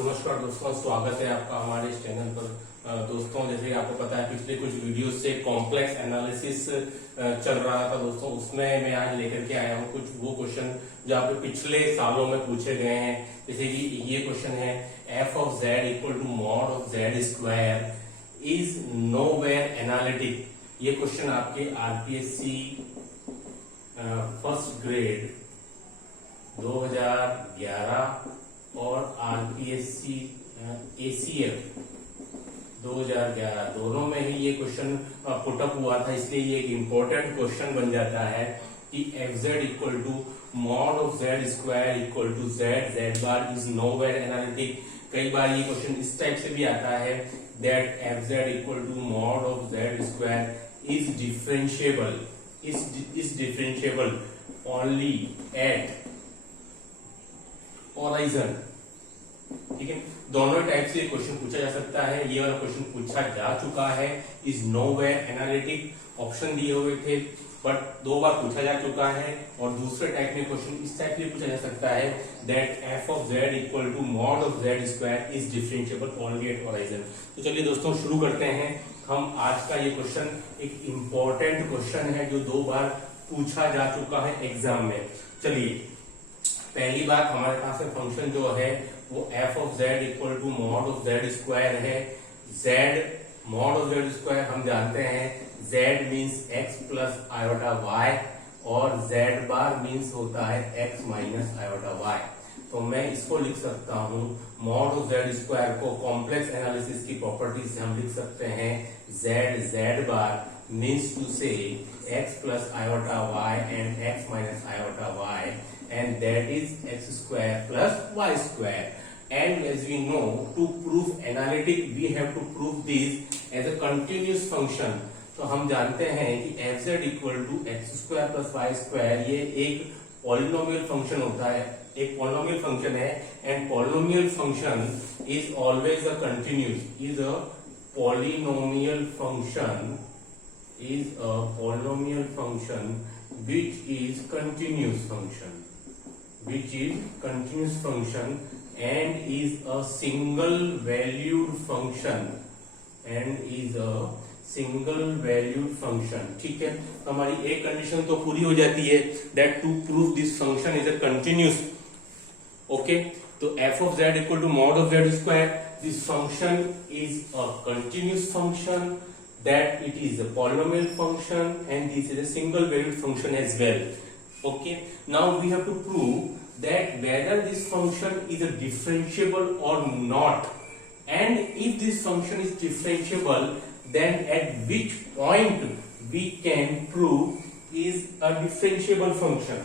नमस्कार दोस्तों, स्वागत है आपका हमारे इस चैनल पर। दोस्तों, जैसे कि आपको पता है पिछले कुछ वीडियो से कॉम्प्लेक्स एनालिसिस चल रहा था दोस्तों, उसमें मैं आज लेकर के आया हूँ कुछ वो क्वेश्चन जो आपके पिछले सालों में पूछे गए हैं। जैसे कि ये क्वेश्चन है, F of Z equal to mod of Z square is nowhere analytic. ये क्वेश्चन आपके आरपीएससी फर्स्ट ग्रेड 2011 और आरपीएससी एसीएफ 2011 दोनों में ही ये क्वेश्चन पुटअप हुआ था, इसलिए ये एक इम्पोर्टेंट क्वेश्चन बन जाता है कि F Z equal to mod of Z square equal to Z Z bar is nowhere analytic. कई बार ये क्वेश्चन इस टाइप से भी आता है that F Z equal to mod of Z square is differentiable only at horizon. ठीक है, दोनों टाइप से क्वेश्चन पूछा जा सकता है। ये वाला क्वेश्चन पूछा जा चुका है, इज नोवेयर एनालिटिक। ऑप्शन दिए हुए थे बट 2 बार पूछा जा चुका है। और दूसरे टाइप में क्वेश्चन इस टाइप से पूछा जा सकता है that F of Z equal to mod of Z square is differentiable only at horizon. तो चलिए दोस्तों शुरू करते हैं हम। आज का ये क्वेश्चन एक इम्पोर्टेंट क्वेश्चन है जो 2 बार पूछा जा चुका है एग्जाम में। चलिए, पहली बात हमारे पास फंक्शन जो है वो F of Z equal to mod of Z square है। Z mod of Z square हम जानते हैं, Z means X plus iota Y और जेड बार मीन्स होता है एक्स माइनस आयोटा वाई। तो मैं इसको लिख सकता हूँ मॉड ऑफ जेड स्क्वायर को कॉम्प्लेक्स एनालिसिस की प्रॉपर्टी से हम लिख सकते हैं Z Z bar means two से X plus iota Y and X minus iota Y and that is x square plus y square. And as we know, to prove analytic we have to prove this as a continuous function. तो हम जानते हैं कि F Z equal to X square plus Y square ये एक polynomial function होता है, एक पॉलिनोमियल फंक्शन है। And polynomial function is always a continuous, is a polynomial function, is a polynomial function which is continuous function, which is continuous function and is a single valued function and is a single valued function। ठीक है, हमारी एक condition तो पूरी हो जाती है that to prove this function is a continuous। Okay, तो f of z equal to mod of z square, this function is a continuous function, that it is a polynomial function and this is a single valued function as well। Okay, now we have to prove that whether this function is a differentiable or not, and if this function is differentiable then at which point we can prove is a differentiable function।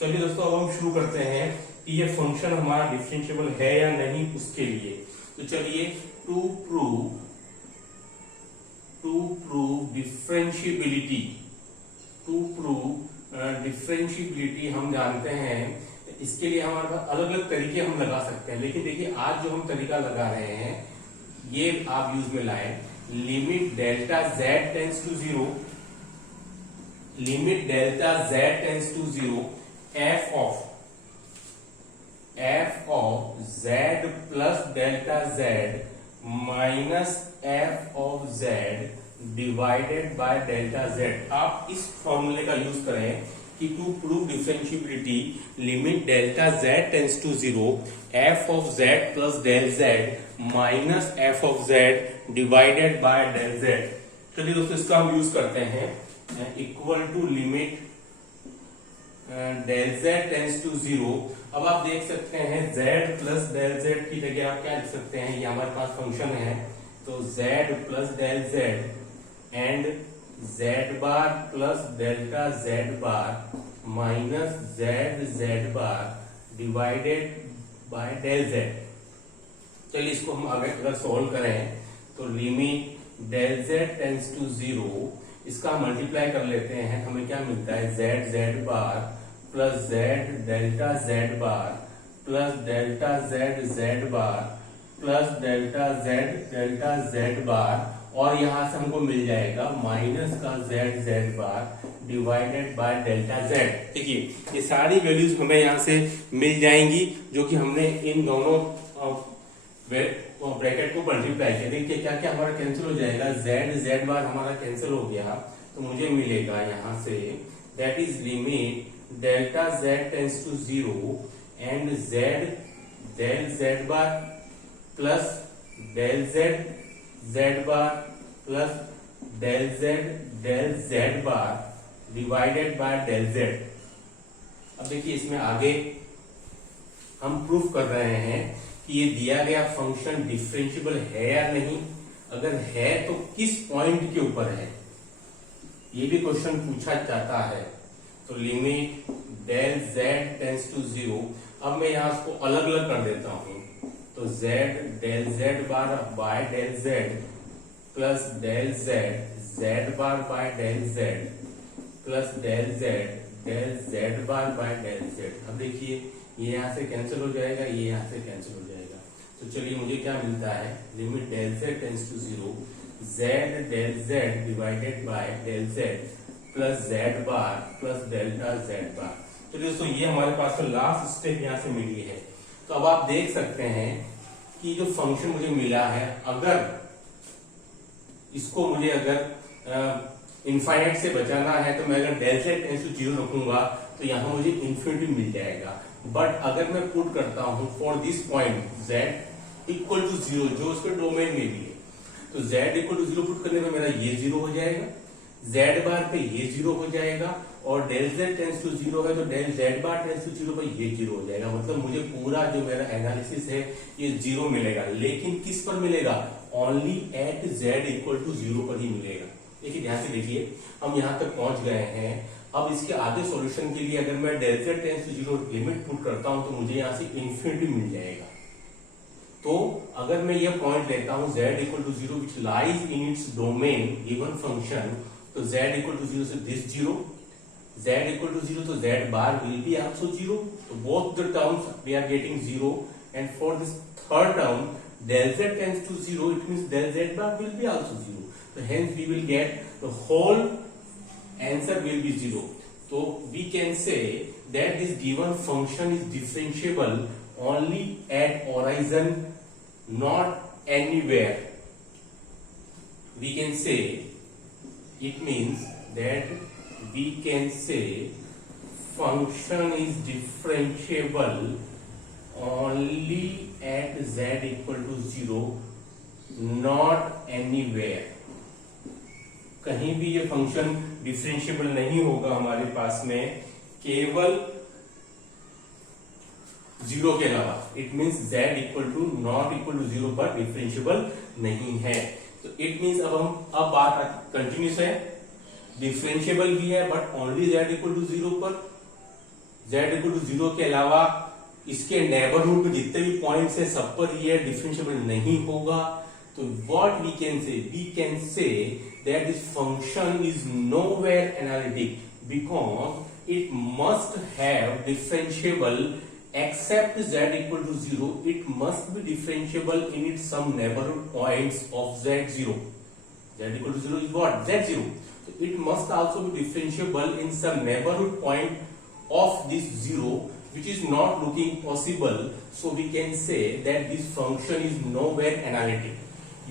चलिए दोस्तों, अब हम शुरू करते हैं कि ये function हमारा डिफरेंशिएबल है या नहीं उसके लिए। तो चलिए, टू prove differentiability हम जानते हैं, इसके लिए हमारे पास अलग अलग तरीके हम लगा सकते हैं। लेकिन देखिए, आज जो हम तरीका लगा रहे हैं ये आप यूज में लाए, limit delta z tends to 0, limit delta z tends to 0 f of z plus delta z minus f of z divided by delta z। आप इस फॉर्मूले का यूज करें कि to prove differentiability limit delta z tends to 0 f of z plus del z minus f of z divided by del z। चलिए दोस्तों, इसका हम यूज करते हैं equal to limit del z tends to 0। अब आप देख सकते हैं z प्लस डेल z की जगह आप क्या लिख सकते हैं, ये हमारे पास फंक्शन है तो z plus del z and z bar plus delta z bar minus z bar divided by del z। चलिए, इसको हम आगे अगर सोल्व करें तो limit del z tends to 0, इसका मल्टीप्लाई कर लेते हैं, हमें क्या मिलता है z bar plus z delta z bar plus delta z bar plus delta z बार, और यहां से हमको मिल जाएगा माइनस का z bar divided by delta z। देखिए, ये सारी वैल्यूज हमें यहां से मिल जाएंगी जो कि हमने इन दोनों ब्रैकेट को मल्टीप्लाई किया, देखिए क्या क्या हमारा कैंसिल हो जाएगा, z बार हमारा कैंसिल हो गया, तो मुझे मिलेगा यहाँ से that is limit delta z tends to 0 and z del z bar plus del z bar plus del z bar divided by del z। अब देखिए इसमें आगे हम प्रूफ कर रहे हैं कि ये दिया गया फंक्शन डिफरेंशिएबल है या नहीं, अगर है तो किस पॉइंट के ऊपर है, ये भी क्वेश्चन पूछा जाता है। तो limit del z tends to 0, अब मैं यहां इसको अलग अलग कर देता हूं, तो z del z bar by del z plus del z bar by del z plus del z bar by del z। अब देखिए ये यहां से कैंसिल हो जाएगा, ये यहां से कैंसिल हो जाएगा, तो चलिए मुझे क्या मिलता है, limit del z tends to 0 z del z divided by del z plus z bar plus delta z bar. तो दोस्तों ये हमारे पास तो लास्ट स्टेप यहां से मिली है। तो अब आप देख सकते हैं कि जो फंक्शन मुझे मिला है, अगर इसको मुझे अगर इनफाइनाइट से बचाना है तो मैं अगर डेल z टेंस टू 0 रखूंगा तो यहां मुझे इन्फिनिटी मिल जाएगा। बट अगर मैं पुट करता हूं for this point z equal to 0 जो उसके डोमेन में भी है, तो z इक्वल टू 0 पुट करने में मेरा ये 0 हो जाएगा, z बार पे ये 0 हो जाएगा, और डेल z टेंस टू 0 है तो del z bar tends to 0 पे ये 0 हो जाएगा। मतलब मुझे पूरा जो मेरा एनालिसिस है ये 0 मिलेगा, लेकिन किस पर मिलेगा, only at z equal to 0 पर ही मिलेगा। देखिए ध्यान से देखिए, हम यहां तक पहुंच गए हैं। अब इसके आगे सॉल्यूशन के लिए अगर मैं del z tends to 0 limit put करता हूं तो मुझे यहां से इन्फिनिटी मिल जाएगा। तो अगर मैं ये पॉइंट लेता हूं z equal to 0 which lies in its domain given function, तो z इक्वल टू 0 से दिस 0, z इक्वल टू 0 तो z bar will be also 0, तो both the terms we are getting 0, and for this third term del z tends to 0, it means del z bar will be also 0, so hence we will get the whole answer will be 0. So we can say that this given function is differentiable only at horizon, not anywhere. We can say, it means that we can say function is differentiable only at z equal to 0, not anywhere. कहीं भी ये function differentiable नहीं होगा हमारे पास में, केवल 0 के अलावा। It means z equal to not equal to 0 पर डिफरेंशिएबल नहीं है। तो इट मीन्स अब बात कंटिन्यूस है, डिफरेंशिएबल भी है but only z equal to 0 पर। z इक्वल टू 0 के अलावा इसके नेबरहुड में जितने भी पॉइंट्स है सब पर ये डिफरेंशिएबल नहीं होगा। तो what we can say that this function is nowhere analytic because it must have differentiable except z equal to 0, it must be differentiable in its some neighbourhood points of z0. z equal to 0 is what, z0. So it must also be differentiable in some neighborhood point of this 0, which is not looking possible. So we can say that this function is nowhere analytic.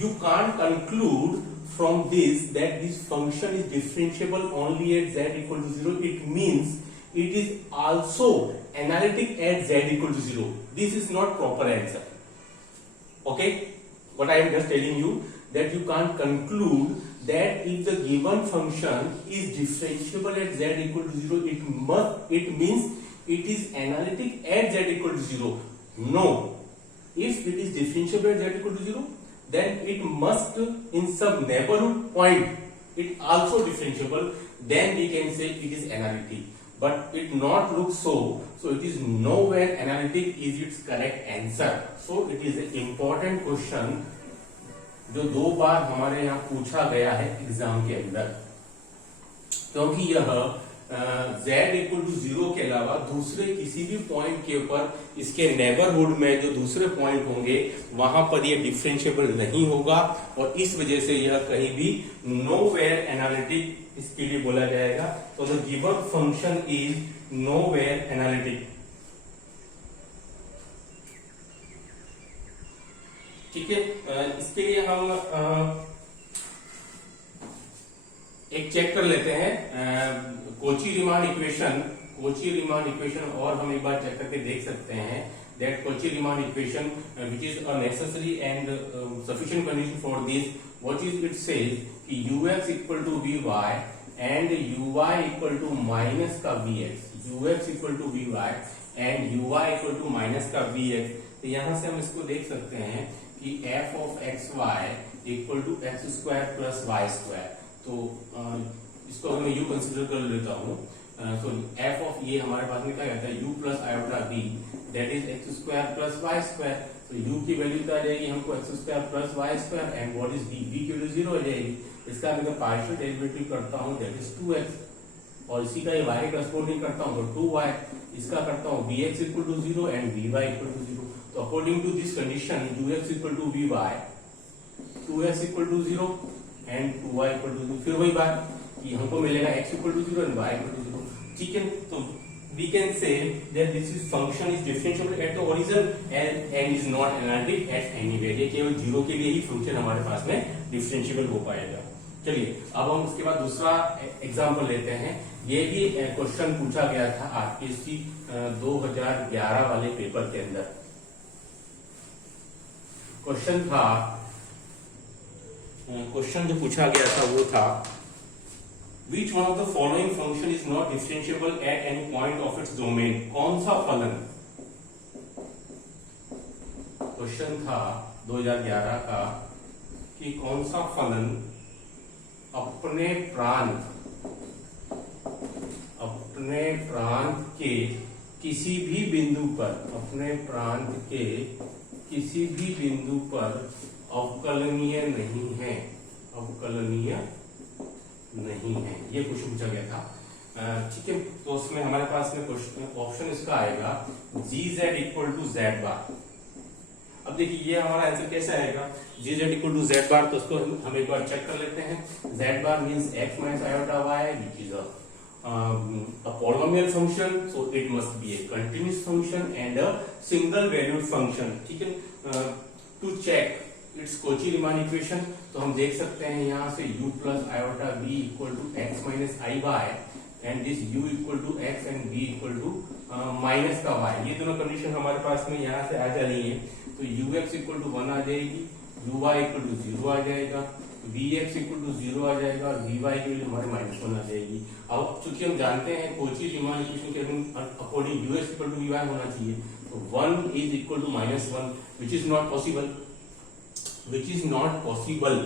You can't conclude from this that this function is differentiable only at z equal to 0. It means it is also analytic at z equal to 0. This is not proper answer. Okay, what I am just telling you, that you can't conclude that if the given function is differentiable at z equal to 0, it means it is analytic at z equal to 0. No, if it is differentiable at z equal to 0, then it must in some neighborhood point it also differentiable, then we can say it is analytic. But it not look so it is nowhere analytic is its correct answer. So it is an important question जो 2 बार हमारे यहाँ पूछा गया है exam के अंदर, क्योंकि यह z इक्वल टू 0 के अलावा दूसरे किसी भी पॉइंट के ऊपर इसके नेबरहुड में जो दूसरे पॉइंट होंगे वहां पर ये डिफरेंशिएबल नहीं होगा, और इस वजह से यह कहीं भी नोवेयर एनालिटिक इसके लिए बोला जाएगा। तो the given function is nowhere analytic. ठीक है, इसके लिए हम एक चेक कर लेते हैं कोची-रीमान इक्वेशन और हम एक बार चेक करके देख सकते हैं that Cauchy-Riemann equation which is a necessary and sufficient condition for this. What is it says कि ux equal to vy and uy equal to minus का vx, ux equal to vy and uy equal to minus का vx. तो यहाँ से हम इसको देख सकते हैं कि f of xy equal to x square plus y square. तो इसको मैं u कंसिडर कर लेता हूँ. So f of ये हमारे पास में क्या कहता है u plus iota v that is x square plus y square. तो u की वैल्यू क्या आ जाएगी हमको x square plus y square and what is v की वैल्यू 0 हो जाएगी. इसका मैं पार्शियल डेरिवेटिव करता हूँ that is 2x और इसी का ये y करस्पोंडिंग करता हूँ तो 2y. इसका करता हूँ vx equal to 0 and vy equal to 0. तो according to this condition ux equal to vy, 2x equal to 0 and 2y equal to 0. फिर वही बात कि हमको मिलेगा x equal to 0 and y equal to 0. ठीक है, तो we can say that this is function is differentiable at the origin and is not analytic at any value. ये केवल 0 के लिए ही फंक्शन हमारे पास में डिफरेंशिएबल हो पाएगा. चलिए अब हम उसके बाद दूसरा एग्जांपल लेते हैं. ये भी क्वेश्चन पूछा गया था आरपीएससी 2011 वाले पेपर के अंदर. क्वेश्चन जो पूछा गया था वो था Which one of the following function is not differentiable at any point of its domain? कौन सा फलन, क्वेश्चन था 2011 का कि कौन सा फलन अपने प्रांत के किसी भी बिंदु पर अवकलनीय नहीं है. ये क्वेश्चन पूछा गया था. ठीक है, तो उसमें हमारे पास में ऑप्शन इसका आएगा gz इक्वल टू z बार. अब देखिए ये हमारा आंसर कैसे आएगा gz equal to z bar. तो उसको हम एक बार चेक कर लेते हैं. z bar means x minus iota y which is a polynomial function, so it must be a continuous function and a single valued function. ठीक है, to check it's Cauchy-Riemann equation तो हम देख सकते हैं यहाँ से u plus iota v equal to x minus I Y and this u equal to x and v equal to minus का y. ये दोनों कंडीशन हमारे पास में यहाँ से आ जा रही है. तो ux इक्वल टू 1 आ जाएगी, uy इक्वल टू 0 आ जाएगा, vx इक्वल टू 0 आ जाएगा और vy की वैल्यू हमारे -1 आ जाएगी. अब चूंकि हम जानते हैं Cauchy-Riemann इक्वेशन के according ux equal to vy होना चाहिए. तो 1 is equal to -1 which is not possible.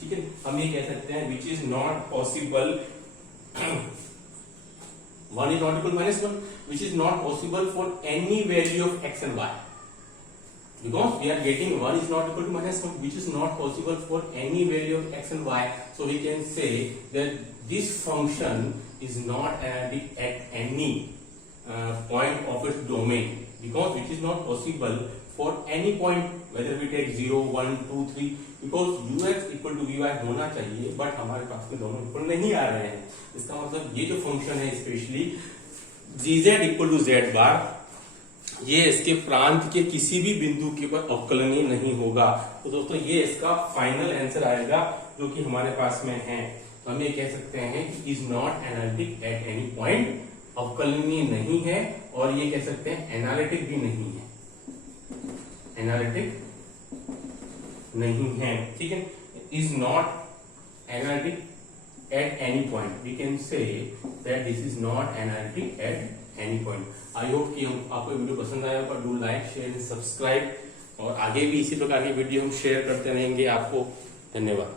ठीक है, हम ये कह सकते हैं which is not possible. 1 is not equal to -1 which is not possible for any value of x and y. Because we are getting 1 is not equal to -1 which is not possible for any value of x and y. So we can say that this function is not analytic at any point of its domain because it is not possible for any point whether we take 0, 1, 2, 3 because ux equal to vy होना चाहिए but हमारे पास में दोनों equal नहीं आ रहे हैं. इसका मतलब ये जो फंक्शन है specially gz equal to z bar ये इसके प्रांत के किसी भी बिंदु के पर अवकलनीय नहीं होगा. तो दोस्तों ये इसका फाइनल आंसर आएगा जो कि हमारे पास में है. तो हम ये कह सकते हैं कि is not analytic at any point, अवकलनीय नहीं है और ये कह सकते हैं एनालिटिक भी नहीं है. ठीक है, is not analytic at any point. We can say that this is not analytic at any point. I hope कि आपको वीडियो पसंद आया होगा. डू लाइक, शेयर, सब्सक्राइब और आगे भी इसी प्रकार की वीडियो हम शेयर करते रहेंगे आपको. धन्यवाद.